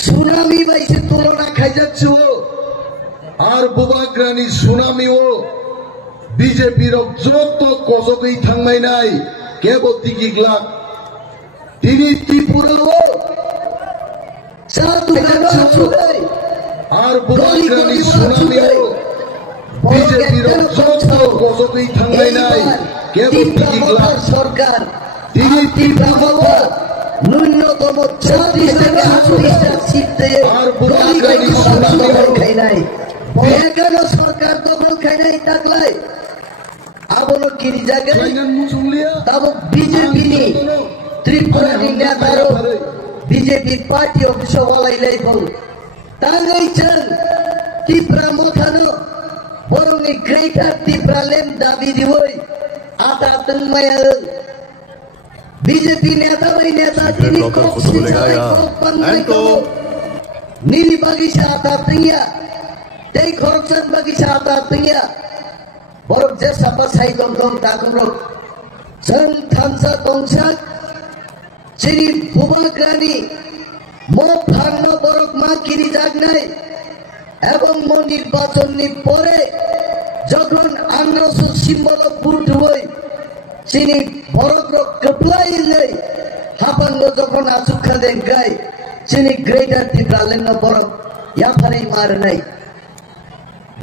Tsunami বাইছে তুলনা খাই যাচ্ছে আর বুবাগ্রানি সুনামিও বিজেপির যত কজতেই থাংমাই নাই কেবল তিগিগলা তিনি ত্রিপুরাও আর বুবাগ্রানি সুনামিও বিজেপির যত কজতেই থাংমাই নাই কেবল তিগিগলা সরকার তিনি ত্রিপুরা ন্যূনতম 40 থেকে 80টা সিট দিয়ে আর বুবাগ্রানি সুনামিও খাই নাই এখানে সরকার দখল খাই নাই থাকলে আবলো কিনি জায়গায় তবে বিজেপি নি ত্রিপুরা নেতারও বিজেপি পার্টি অফিস বলাইলাই বল তাঙ্গাইছেন ত্রিপুরা মথানো বরং এই গ্রেটার ত্রিপুরা লেন দাবি দিবই আতা তন্মায়া বিজেপি নেতা ওই নেতা তিনি নীলি বাগিচা আতা তৈয়া এই খরচের বাগিচা আতা তৈয়া বরং যে সাপা সাই দম দম তাকুরক जों थामसा दंसाक चिनि बुबाग्रानि मफांनो बरक माकिनि जागनाय এবং নির্বাচননি পরে যখন 1800 সিম্বল বুট হই চিনি বরক কপ্লাই নাই হাপাঙ্গ যখন আচুখা দেখাই চিনি গ্রেটার ত্রিপুরালেন বরক ইয়াফারে মার নাই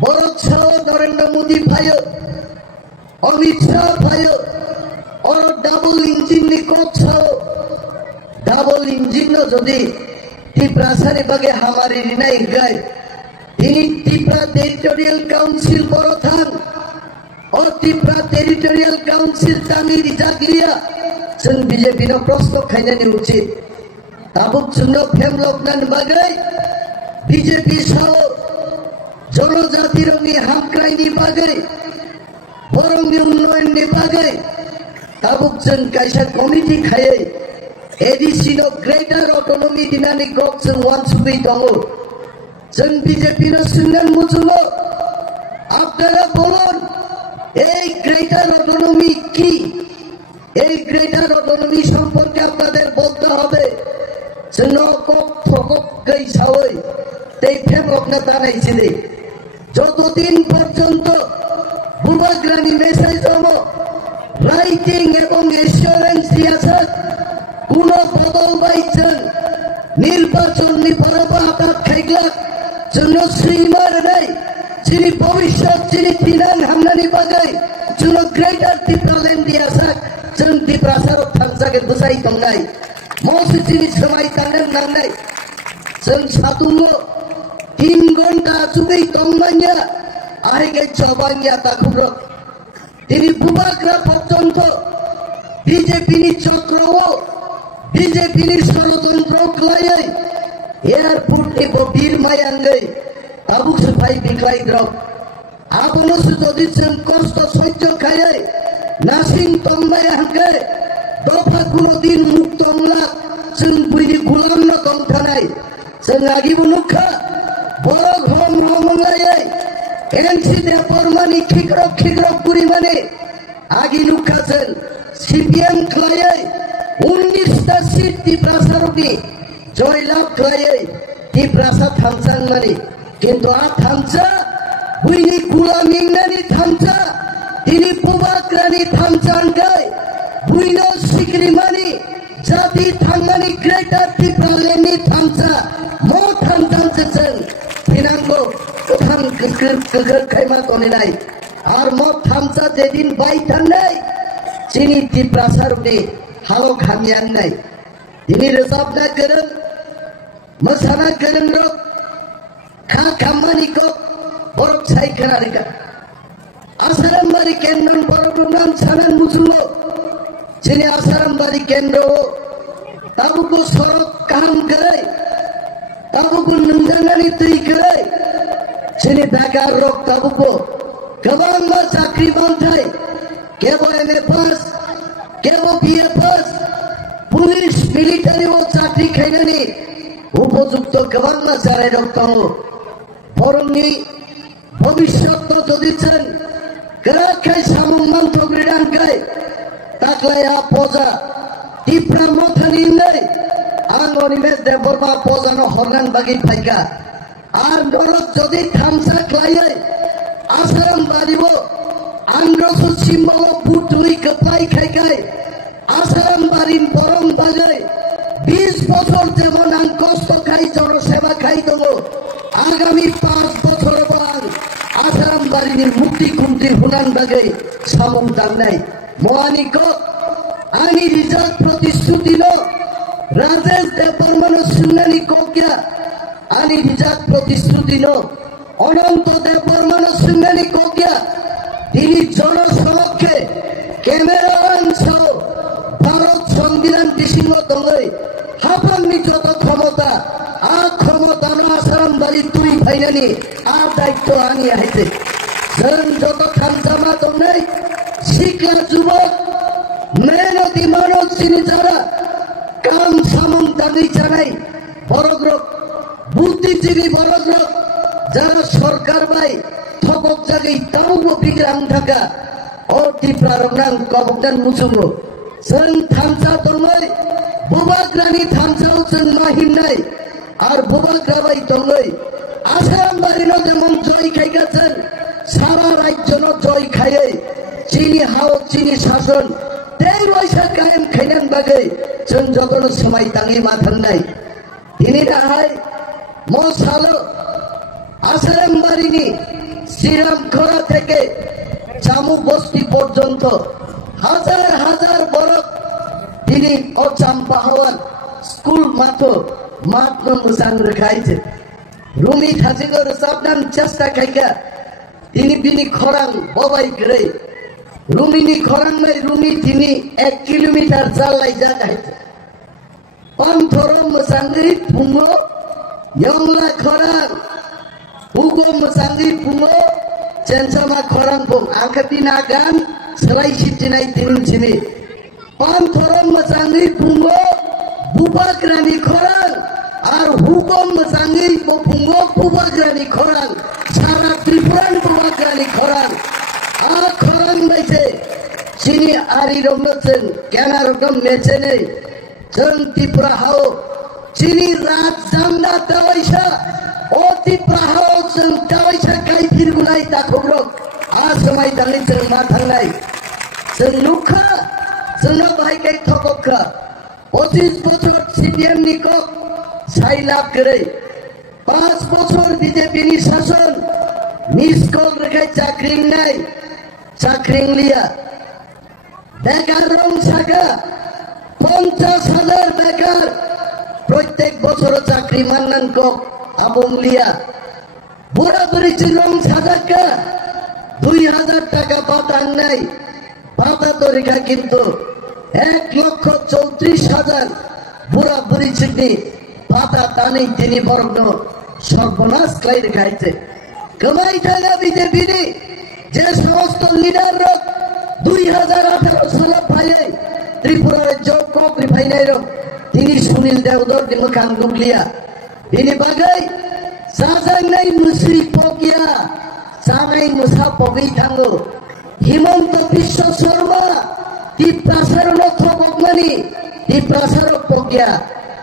বরক ছাও নরেন্দ্র মোদি ভাইও অমিত শাহ ভাইও और डबल इंजिन डबल इंजिन যদি ত্রিপুরাসারে বাগে हमारे নাই গায় তিনি ত্রিপুরা টেরিটোরিয়াল কাউন্সিল বড় থান और ত্রিপুরা টেরিটোরিয়াল কাউন্সিল তামি রিজাগলিয়া जों বিজেপি नो प्रश्न খাইনানি উচিত তাবুক জন্য ফেমলকনান বাগে বিজেপি সহ জনজাতি রঙি হামক্রাইনি বাগে বরং উন্নয়ননি বাগে tabuk जों kaisa committee khai ADC no greater autonomy dinani gok जों wan subi tongo जों BJP no sunnan mujulo আপনারা বলুন এই গ্রেটার অটোনমি কি এই গ্রেটার অটোনমি সম্পর্কে আপনাদের বলতে হবে जों কক ঠকক গই সাওই তেই ফেমক না তানাইছিলে যতদিন পর্যন্ত বুবাগ্রানি মেসেজ জমো রাইটিং এবং এসিওরেন্স দিয়েছে কোন বদল বাইছেন নির্বাচন নিপরব আঘাত খাইগলা জন্য শ্রীমার নাই যিনি ভবিষ্যৎ যিনি তিনান হামনানি বাগাই জন্য গ্রেটার ত্রিপুরালেন দিয়েছে जों ত্রিপুরাসার থাংসাকে বুঝাই তংনাই মৌসি যিনি সময় তানের নাংনাই जों সাতুমো 3 ঘন্টা চুকেই তংমাইয়া আহেগে জবানিয়া তাকুরো তিনি বুবাগ্রা পর্যন্ত বিজেপি চক্র বিজেপি ষড়যন্ত্র ক্লায় এয়ারপোর্ট এব বীর মায়াঙ্গে আবু সুফাই বিক্লাই গ্রহ আবনো যদি কষ্ট সহ্য খায় নাসিং তংমায় হাঙ্গে দফা কোনদিন মুক্ত হলা जों বুইনি গোলাম না তংথানাই जों আগি বুনুখা বড় ঘম রমঙ্গায় এনসি দেপর মানি খিকরক পুরি মানে আগি লুকাছেন সিপিএম ক্লায়ে 19টা সিট ত্রিপুরাসারবি জয়লাভ ক্লায়ে ত্রিপুরাসা থামসাং মানে কিন্তু আ থামসা বুইনি গুলামিংনানি থামসা তিনি বুবাগ্রানি থামসাং গায় বুইনো সিকরি মানি জাতি থাংমানি গ্রেটার ত্রিপুরালেনি থামসা মো থামসাংছেন ফিনাঙ্গো ওখান কগর খাইমা তনে নাই আর মত থামসা যেদিন বাই থান নাই চিনি ত্রিপুরাসার উনি হালো খামিয়ান নাই তিনি রেজাব না করেন মসানা করেন রক খা খামানি কো বরক ছাই খানারিকা আসারামবাড়ি কেন্দ্র বরক নাম ছানান মুসুলো চিনি আসারামবাড়ি কেন্দ্র তাবুকো সড়ক কাম করে তাবুকো নুঙ্গানানি তুই করে চিনি বেকার রোগ তাবুকো গবাং মা চাকরি বান্ধাই কেবো এমএ পাস কেবো বিএ পাস পুলিশ মিলিটারি ও চাকরি খাইনানি উপযুক্ত গবাং মা চারাই রক্তাম বরংনি ভবিষ্যৎ যদি চান গরাখাই সামুং মান্থ গ্রিডাঙ্কাই তাকলায়া পজা টিপ্রা মথানি নাই ang onime deborma pozano hornan bagi paika ar norok jodi thamsa klayai asaram baribo androsu simbolo putui kepai khai asaram barin borom bagai 20 বছর যেমন আং কষ্ট খাই জনসেবা খাই দেবো আগামী 5 বছর পর আসারাম বাড়ির মুক্তি কুন্তি হুনান বাগে সামম দাঙ্গাই মহানিক আনি রিজার্ভ প্রতিশ্রুতি লো রাজেশ দেববর্মন শুনানি কোকিয়া আনি রিজার্ভ প্রতিশ্রুতি লো অনন্ত দেববর্মন শুনানি কোকিয়া তিনি জনসমক্ষে ক্যামেরা সহ ভারত সংবিধান ডিসিংহ দঙ্গই হাফাননি যত ক্ষমতা ক্ষমতা আসারাম বাড়ি তুই ফাইনানি আর দায়িত্ব আনি আইছে जों যত খামসামা দংনাই শিক্ষা যুবক মেহনতি মানব চিনি যারা কাম সামম দাবি জানাই বড়গ্রক বুদ্ধিজীবী বড়গ্রক যারা সরকার বাই থকক জাগি তাও বিগ্রাম থাকা অতি প্রারংরাং কবকদান মুসুমো जों थामसा दंगै बुबाग्रानि थामसाव जों माहिमनाय আর বুবাগ্রাবাই দंगै আসারাম বাড়িনো যেমন জয় খাইগাছেন সারা রাজ্যনো জয় খাইয়ে চিনি হাও চিনি শাসন তেই বৈশা কায়েম খাইনান বাগে जों যতন সময় তাঙি মাথান্নাই তিনি রাহাই মশালো আসারাম বাড়িনি শ্রীরামখোলা থেকে জামু বস্তি পর্যন্ত হাজার হাজার বরক তিনি অচাম্পাহাওয়ান স্কুল মাথো মাত্র মুসাং রেখাইছে রুমি থাজিগর সাবধান চেষ্টা খাইকা তিনি বিনি খরাং ববাই করে রুমিনি খরাং নাই রুমি তিনি 1 কিলোমিটার চালাই যা খাইছে পান্থর মুসাঙ্গি পুঙ্গো ইয়ংলা খরাং হুগো মুসাঙ্গি পুঙ্গো চেনসামা খরাং পুং আকাপিনা গান Selai sitinai timin sini, Panthoron masangi pungo, bubagrani khorang, ar hukom masangi pungo bubagrani khorang, sara Tripuran bubagrani khorang, ar khorang baise, sini ari romnochen, kena rokom mechene, jeng Tripura hao, sini rat jamda tawaisa, o Tripura hao jeng tawaisa kai firgunai takobrok. Asamai tangi जों मा थांनाय जों लुखा जोंनो बाहायखाय थकखा 25 বছর CPM नि कक Scilab करे 5 বছর বিজেপি नि শাসন নিষ্কল রেখায় চাকরি নাই চাকরি লিয়া বেকার রং শাখা 50,000 বেকার প্রত্যেক বছর চাকরি মান্নান কক আবং লিয়া বুড়া বুড়ি রং সাদাকা 2000 টাকা পাতান নাই পাতা তরিকা কিন্তু 1,34,000 বুড়া বুড়ি চিনি পাতা টানেই তিনি বর্ণ সর্বনাশ খাই রেখাইছে কমাই টাকা বিজেপি যে সমস্ত লিডার 2018 সালে পাইয়ে ত্রিপুরার জব কক রিফাইনার তিনি সুনীল দেওদর মুখান গুগলিয়া তিনি বাগাই সাজাং নাই Mussoorie পকিয়া Sanai musa pogi tango, Himanta Biswa Sarma, di prasarana thokok mani, di prasaro pogya,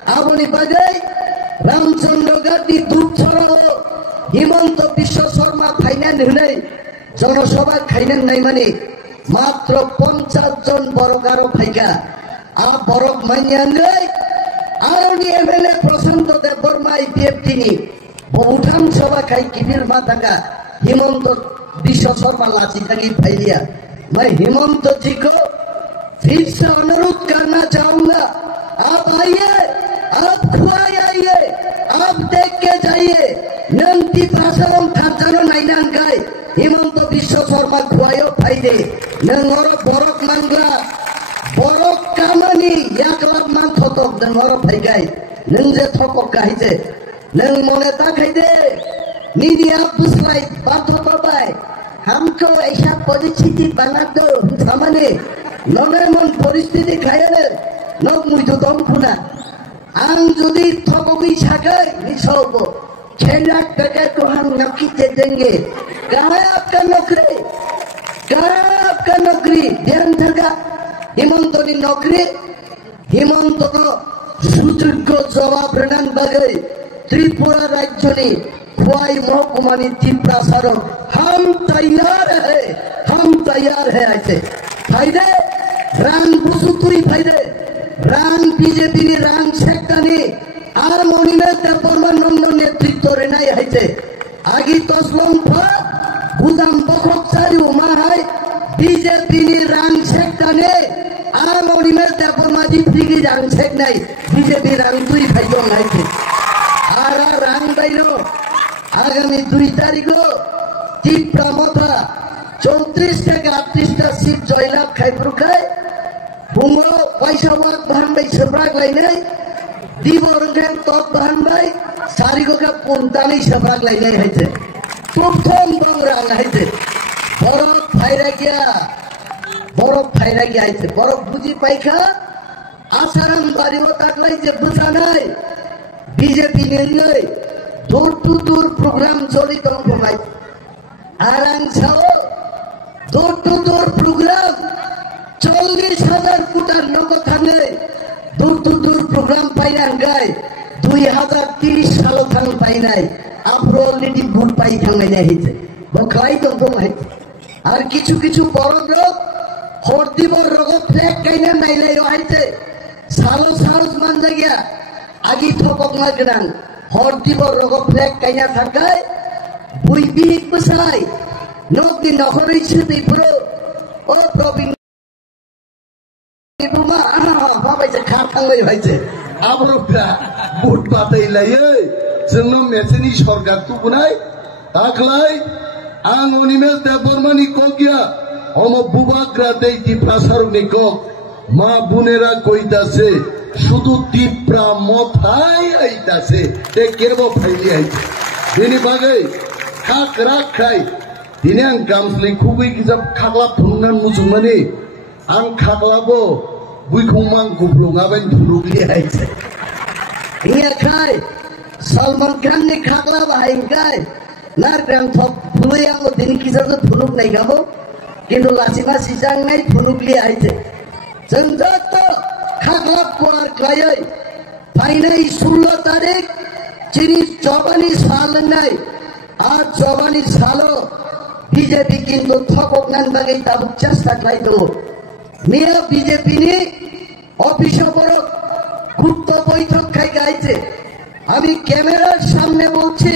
aboni bagai, Ramchandra Gandhi Dupchara, Himanta Biswa Sarma khainan hunai, জনসভা খাইনান নাই মানে মাত্র 50 জন বড়কারো ফাইকা আ বড়ক মাইয়াঙ্গাই আরনি এমএলএ প্রশান্ত দেববর্মা আইপিএফ তিনি বহুঠাম সভা খাই কিবির মাতাকা हिमंत विश्व शर्मा लाची तक फैलिया मैं हिमंत जी को फिर से अनुरोध करना चाहूंगा आप आइए आप खुआई आइए आप देख के जाइए नंती प्रासरम थारजानो नाइनान गाय हिमंत विश्व शर्मा खुआयो फायदे नंगर बरक मानग्रा बरक कामानी याकलाब मान थतक नंगर फायगाय नंजे थकक गाहिजे नंग मने ताखाइदे मीडिया पुसलाई बात बाय हमको ऐसा परिस्थिति बना दो सामने नगर मन परिस्थिति खायले नग मुइतो दम खुना आं जदि थकबी साकै निसौबो 6 लाख टका को हम नौकरी दे देंगे कहाँ है आपका नौकरी ध्यान धरगा हिमंत नि नौकरी हिमंत को सुजुग जवाब रेनान बागै त्रिपुरा राज्यनि खुवाई महकुमानि त्रिपुरा सारो हम तैयार है ऐसे फायदे रांग बुसुतुई फायदे रांग बीजेपी नि रांग सेक्टानि आर मनिमे तेपरमा नंद नेतृत्व रेनाय ऐसे आगी तसलम फा बुदाम बखक चारि उमाहाय बीजेपी नि रांग सेक्टानि आर मनिमे तेपरमा दिफ्रिगी रांग सेक्नाय बीजेपी रांग दुई फायदो नायते आर रांग बाइनो आगामी 2 तारिखो त्रिपुरा मथा 34 থেকে 38টা সিট জয়লাভ খাইপ্রুখাই ফুঙ্গো পয়সা ওয়াক বাহানবাই সেব্রাক লাইনাই দিবরংখান তক বাহানবাই সারিগোকা পন্তানি সেব্রাক লাইনাই হাইছে প্রথম বংরাং হাইছে বরফ ফাইরা গিয়া হাইছে বরফ বুঝি পাইখা আসারাম বাড়িও তাকলাই যে বুঝানাই বিজেপি নেই दूर टू दूर प्रोग्राम जोड़ी तो भाई आराम साओ दूर टू दूर प्रोग्राम 40,000 कुटार नगद थांगे दूर टू दूर प्रोग्राम पाइनान गाय 2030 साल थांग पाइनाय आपरो अलरेडी गुड पाइ थांनाय नाहिते बखलाई तो भाई আর কিছু কিছু বড় লোক হরদিবর রগ ফ্ল্যাগ কাইনা নাইলাই হইছে সালো সারস মান জায়গা আগি থপক মাগনান হরদিবর রগ ফ্ল্যাগ কাইনা থাকায় বুই বিহিক বসাই নকদি নখরই ছিতে পুরো ও প্রবীণ ইবুমা হবাইছে খাতাঙ্গই হইছে আবরফরা ভোট পাতাইলাयै जोंनो मेसेनि सरकार तुकुनाय ताखलाय आं अनिमेल देबबर्मानि कगिया अम बुबाग्रा दै तिप्रासारनि कक मा बुनेरा कइतासे शुधु तिप्रा मथाय आइतासे ते केरबो फाइलि आइते बेनि बागै खाक राखाय दिनै आं गामस्लि खुबै किजाब खागला फुंनान मुजुमानि आं खागलाबो बुइखौ मां गुब्लुङाबाय दुरुगलि आइते इया खाय सलमान खान ने खागला बाहायगाय नारग्राम थप फुलैयाङो दिनै किजाब फुलुक नाय गाबो किन्तु लासिमा सिजांनाय फुलुगलि आइते जों जत खागला पुआर गायै फाइनाय 16 तारिख चिनी जबानी सालनाय आज जबानी सालो बीजेपी किन्तु थककनान बागै ताबुक चेष्टा खालायदो मिया बीजेपी नि अफिस बड़ गुप्त बैठक खाই গাইছে আমি ক্যামেরার সামনে বলছি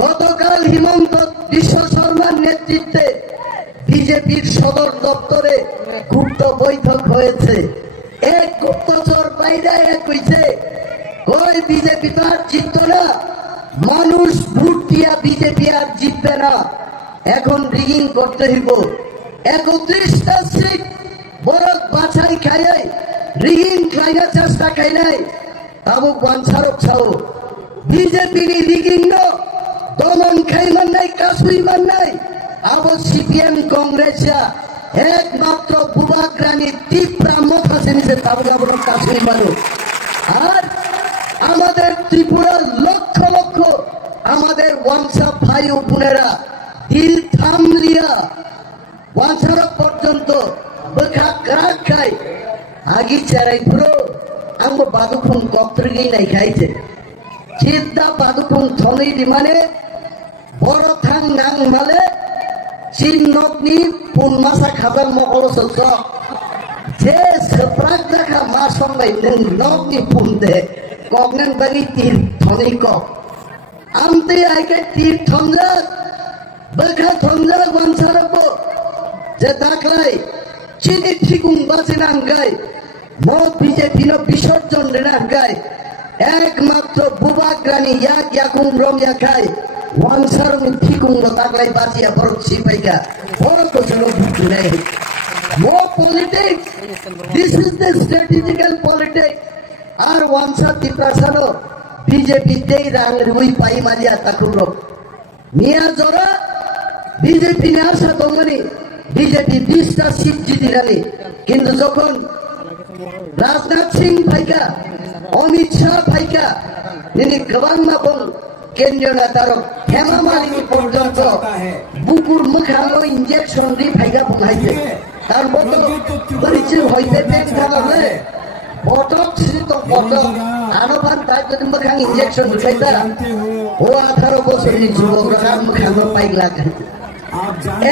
গতকাল হিমন্ত বিশ্ব শর্মার নেতৃত্বে বিজেপির সদর দপ্তরে গুপ্ত বৈঠক হয়েছে এক গুপ্তচর বাইরে কইছে ওই বিজেপি তো আর জিততো না মানুষ ভোট দিয়া বিজেপি আর জিতবে না এখন রিগিং করতে হইব 31টা সিট বড় বাছাই খায় রিগিং খাইনা চেষ্টা খাইনাই তাবু ওয়ানসারক ছাও বিজেপি নি রিগিং নো দমন খাইমান নাই কাসুই মান নাই আবো সিপিএম কংগ্রেসা একমাত্র বুবাগ্রানি তীব্রা মথা সেনিসে তাবু গাবর কাসুই মানো আর আমাদের ত্রিপুরার লক্ষ লক্ষ আমাদের ওয়ানসা ভাই ও বোনেরা দিল থামলিয়া ওয়ানসারক পর্যন্ত বখা করাক খাই আগি চারাই পুরো आंबो बादुफुं कक्ट्रिगै नाय खायसे चिद्दा बादुफुं थनै दिमाने बर थां नां माले चिन्नकनि पुनमासा खाबार मकलसक जे सप्राक जाखा मा संबाय नों नकनि पुनदे ककनेन बागि तीर थनै कक आमते आइके तीर थंजा बखा थंजा वंसारबो जे दाखलाय चिनि थिगुं बासिनां गाय मो बीजेपी नो विसर्जन रेनान गाय एकमात्र बुबाग्रानी याकुं रम याखाय वांसार थिगुं नो तागलाय बासिया बरक सिपाइगा बरक कोसनो बुनाय मो politics this is the strategical politics आर वांसा तिप्रासानो बीजेपी तेई रांग रुई पाई मारिया ताकुरो मिया जरा बीजेपी ने आशा दंगनि बीजेपी 20টা সিট জিতিরানি কিন্তু যখন राजनाथ सिंह भाइका अमित शाह भाइका निनी गबां माबं केन्द्रीय नेतारक हेमा मालिनी पर्यन्त बुकुर मुखाङो इन्जेक्शन रि भाइका बुंहायसे तार बतो परिचय हयते तेन थालाले botox itu botox anopan tak jadi makan injection kita oh 18 বছর ini যুবকরা makan baik lagi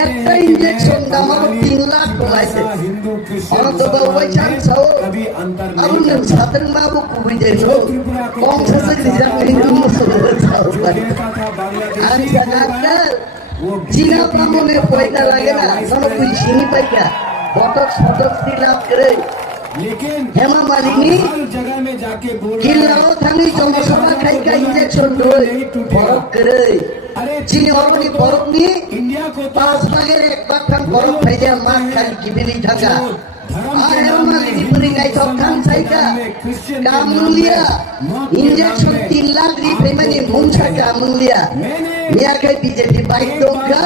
একটা ইনজেকশন দাম 3 লাখ কমাইছে অনন্ত বাবু চান্সাও আবুল ছাত্র বাবু কুবি দেছো কংসে রিজার্ভ হিন্দু মুসলমান আর জানাটা চীনা বামনে পয়সা লাগে না সব তুই চিনি পাইকা বটক্স দিলাম করে लेकिन हेमा मालिनी जगह में जाके बोल किलाओ थानी समस्या खाई का इंजेक्शन दोय फरक करे अरे चीनी हरनी फरक नी इंडिया को पास लगे एक बार खान फरक भेजे मार खाली की बिली ढका और हेमा मालिनी पूरी गाय सब खान सही का काम लिया इंजेक्शन 3 लाख रुपए में मुंछा काम लिया मियां के बीजेपी बाइक तो का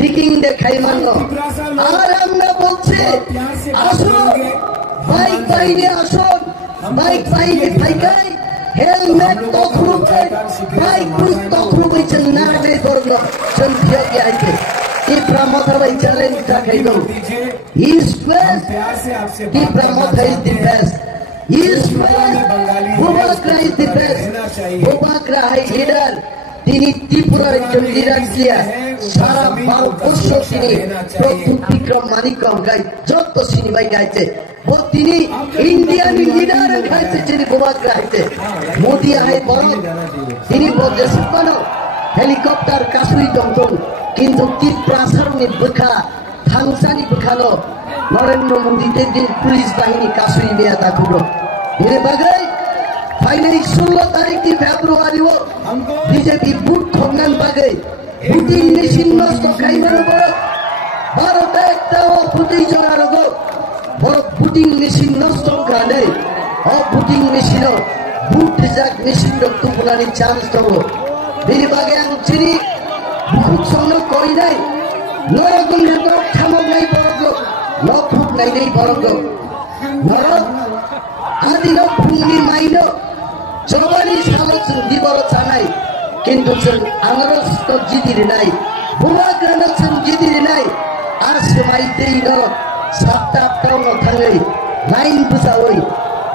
रिकिंग देखाई मानो और हमने बोलছে আসো বাইক বাইরে আসুন বাইক বাইরে ফাইকাই হেলমেট তখরুকে বাইক পুস তখরুকে নারে করল চন্দ্রিয়া কি আইছে এই প্রমোদা ভাই চ্যালেঞ্জ দেখাইলো ইস্ট ওয়েস্ট কি প্রমোদা is the best east west Bubagra is the best Bubagra হাই লিডার তিনি ত্রিপুরার একজন লিডার ছিলেন সারা ভারতবর্ষ তিনি প্রথম বিক্রম মানিকম গাই যত সিনেমায় গাইছে वो তিনি ইন্ডিয়ান লিডার গাইছে যিনি বোমাক গাইছে মোদি আই বড় তিনি বলছে সুপানো হেলিকপ্টার কাসুই দংদং কিন্তু ত্রিপ্রাসারনি বখা থাংসানি বখানো নরেন্দ্র মোদি দিন পুলিশ বাহিনী কাসুই নিয়া দাগুলো এর বাগাই ফাইনালি 16 তারিখ ফেব্রুয়ারি ও বিজেপি বুট খঙ্গান বাগাই বুটিং মেশিন নষ্ট খাইমানো বড় ভারত একটা ও বুটিং জনারগো বড় বুটিং মেশিন নষ্ট কানে ও বুটিং মেশিন বুট জাক মেশিন রক্ত পুরানি চান্স দেবো বিনি বাগে আং চিনি বহুত সঙ্গে কই নাই নরগুন হেত খামক নাই বড় লফুক নাই নাই বড় নর আদিন ফুঙ্গি মাইনো জবানি সালচ দিবর চানাই কিন্তু আংরস তো জিদির নাই বুয়া গ্রানস জিদির নাই আর সেমাইতেই নর 7-8 থাঙ্গই লাইন বুঝাওই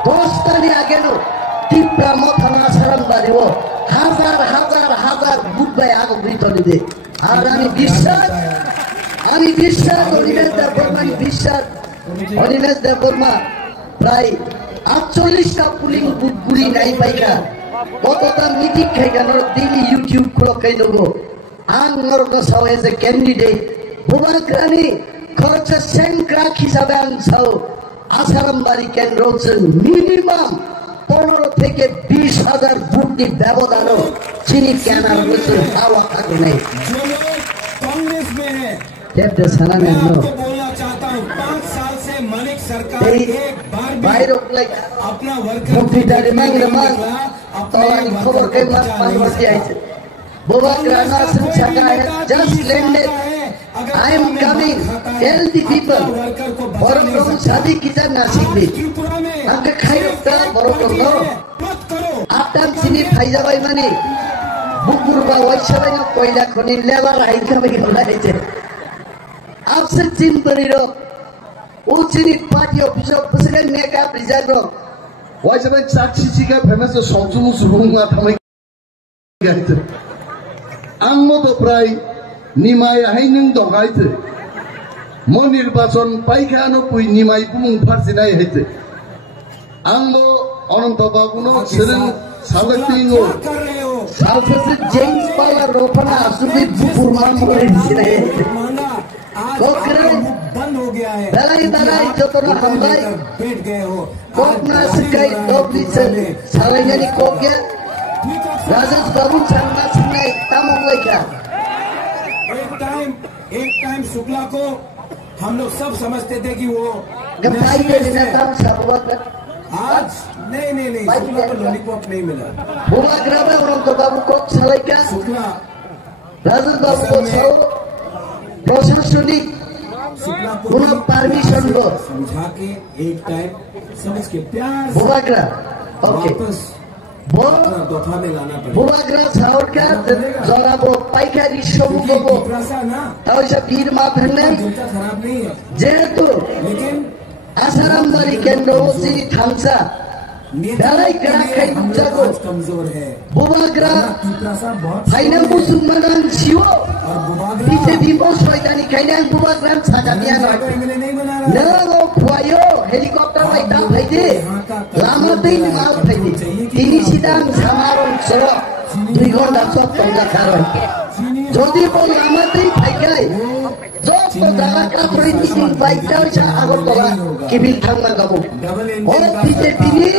10 টানি আগেনো টিপ্রা মথানা সারাম বাড়িও হাজার হাজার হাজার বুটবাই আগ বিতনি দে আর আমি বিশ্বাস অনিমেষ দেববর্মা প্রায় 48টা পুলিং বুট গুলি নাই পাইকা কতটা মিটিং খাইগানো দিল্লি ইউটিউব খুলো খাই দেবো আং নরক সাও এজ এ ক্যান্ডিডেট বুবাকরানি খরচ সেংক্রাক হিসাবে আনছাও আসারামবাড়ি কেন্দ্র মিনিমাম 15 থেকে 20,000 বুটনি ব্যবধানও চিনি কেনার বছর হাওয়া থাকে নাই कांग्रेस में है जब सना में मैं आपको बोलना चाहता हूँ 5 साल से मानिक सरकार एक बार भी अपना वर्कर मुफ्तीदारी मांग अपने खबर के पास बसी आई है बोबा ग्राना संचाका है just landed I am coming tell the people और लोग शादी किता नासिक में हमके खाई रखता बरोबर नो आप टाइम सिनी खाई जाबाई माने बुकुरबा वैश्यबाई ना कोयला खनि लेबर आइका भाई होलाइছে आपसे चिन परिरो ও চিনি পার্টি অফিসার প্রেসিডেন্ট মেকা প্রিজার্ভ वैश्यबाई साक्षी चिका फेमस सौजुमु सुरुंगा थामै गाइते आंमो तो प्राय निमाय हाइनों दगाइते म निर्वाचन पाइखानो पुइ निमाय बुमुं फारसिनाय हाइते आंबो अनंत बाबुनो सेरें सावैतिङो सावसे जेम्स पाला रोपना असुबि बुकुरमान मोरे दिसिनाय बंद हो गया है दलाई जो तो हमलाई बैठ गए हो कोकना सिकाई दोबली से सालेनी कोके राजेश बाबू शर्मा सिंह तमंगई का एक टाइम शुक्ला को हम लोग सब समझते थे कि वो गपाई के नेता सब आज नहीं शुक्ला को लॉलीपॉप नहीं मिला बुआ ग्रामे और तो बाबू कोक सालाई का शुक्ला राजेश बाबू को सब प्रशासनिक पुनः परमिशन को समझा के एक टाइम समझ के प्यार बुबाग्रा ओके दफा में लाना पड़ेगा बुबाग्रा साउट का जरा वो पाइकारी शोबू को ना तो इसे भीड़ माँ भरने खराब नहीं है जेतु लेकिन आसारामबारी केंद्र सिरी थांसा दालाई करा खाई जागो कमजोर है बुबाग्रा बहुत फाइनल मुसलमान सियो पीछे भीमो सोइदानी खाइना बुबाग्रा छागा दिया नहीं बना रहा नगो खुवायो हेलिकॉप्टर में दा फाइदे लामा दिन माल फाइदे तिनी सिदान समारोह सरो 2 घंटा सब तंगा कारण যদি বল আমাদের ফাইগাই যত জায়গা কাপড়ি তিন বাইকটা হইছে আগরতলা কেবিল থাঙ্গা গাবো ওর বিজেপি নি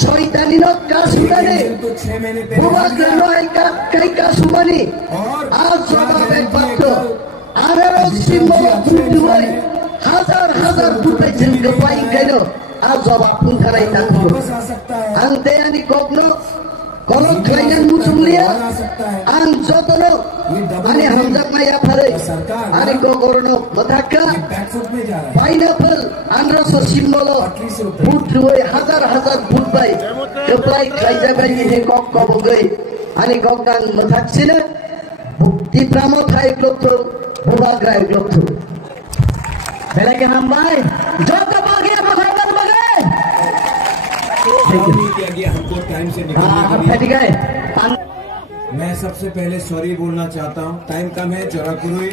শয়তানি নত কাসুদানে বুবাগ্রানো আইকা কাইকা সুমানি আজ জবাবে পাত্র আরো সিম্বল ফুটুই হাজার হাজার ফুটাইছেন গপাই কেন আজ জবাব পুনখারাই থাকবো আনতে আনি কখনো kalau klien musulia, ang jotono, ane hamzak maya pare, ane kogorono mataka, pineapple, andro so simbolo, putruai hazar hazar putbai, keplai klien bai ini kok kobogai, ane kokang mataksina, di pramo thai klopto, bubagrai klopto. Belagi hambai, joto bagi apa sahabat bagi? किया गया हमको time से निकलने के लिए। मैं सबसे पहले सॉरी बोलना चाहता हूँ, टाइम कम है, जोराकुरुई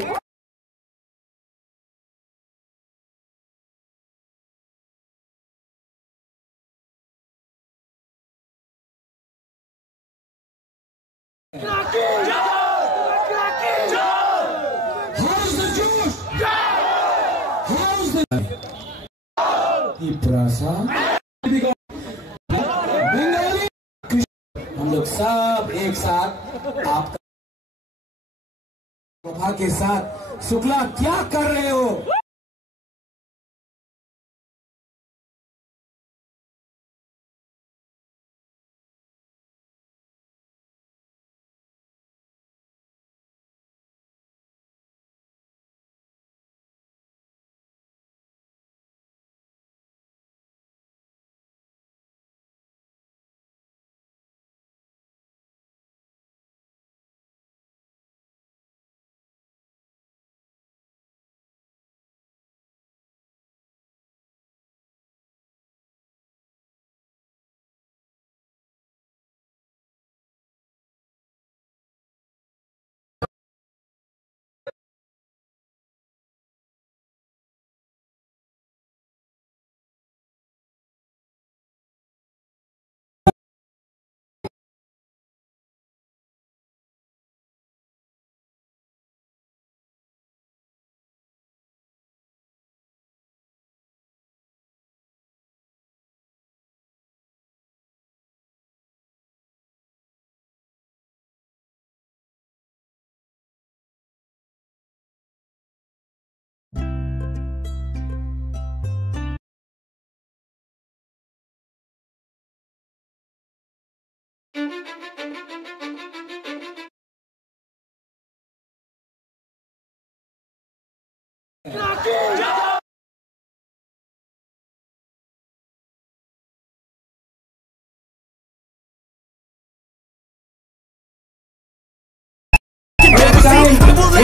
हम लोग सब एक साथ आपका शोभा के साथ शुक्ला क्या कर रहे हो?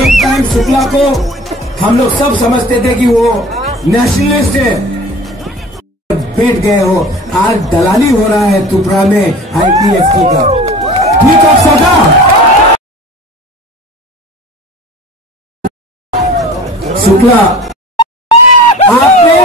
एक टाइम शुक्ला को हम लोग सब समझते थे कि वो नेशनलिस्ट है, बैठ गए हो। आज दलाली हो रहा है त्रिपुरा में आईपीएफटी का। ठीक है सदा शुक्ला, आपने